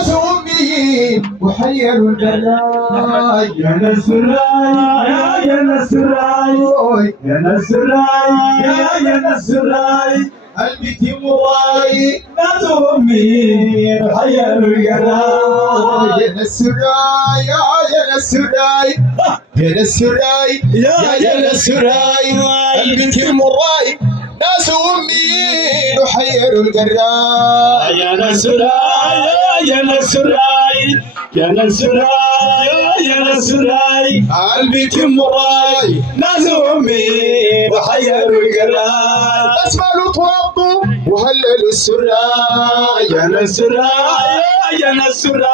ناس أميين وحير الجراي. يا ناس الراي يا ناس الراي يا ناس الراي يا ناس الراي البيت مراي ناس أمي وحير الجراي. يا ناس الراي يا ناس الراي يا ناس الراي يا ناس الراي البيت مراي ناس أميين وحير الجراي. يا ناس الراي يا ناس الراي يا ناس الراي يا ناس الراي البيت مراي ناس أمي وحير الجراي. أسمعوا توضوا وهللوا السراي. يا ناس الراي يا ناس الراي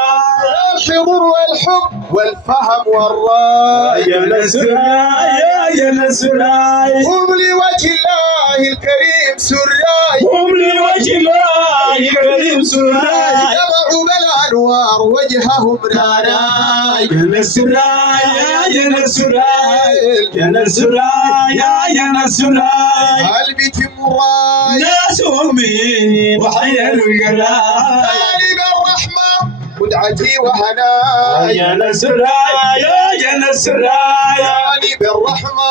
الحضور والحب والفهم والراي. يا ناس الراي يا ناس الراي هم لوجه الله الكريم سراي. هم لوجه الله الكريم سراي. يضعوا بالأنوار وجههم راراي. يا ناس الراي يا ناس الراي يا ناس الراي يا ناس الراي البيت مراي ناس أمي وحير الجراي. طالب الرحمة مدعتي وهناي. يا ناس الراي يا ناس الراي طالب الرحمة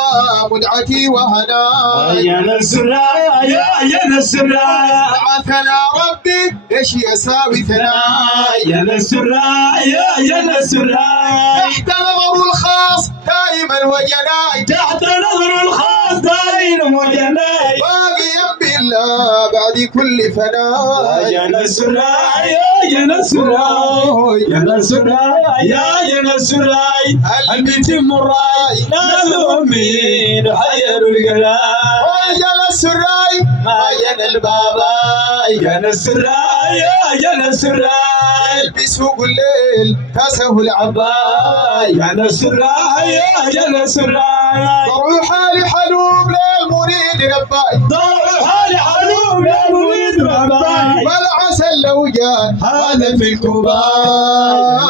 مدعتي وهناي. يا ناس الراي يا ناس الراي بعثنا ربي ايش يساوي ثناي. يا ناس الراي يا ناس الراي تحت نظر الخاص دائما وجناي. تحت نظر الخاص دايم وجناي. باقيا بالله بعد كل فناي. يا ناس الراي يا ناس الراي يا ناس الراي يا ناس الراي البيت مراي ناس أمي حير الجراي. وجلس الراي ما ين الباباي. يا ناس الراي يا ناس الراي يلبسوا الليل كاسه العباي. يا ناس الراي يا ناس الراي ضروا حالي حلوم للمريد رباي. ضرب حالي حلوم يا مريد رباي. والعسل لو جان هذا في الكوباي.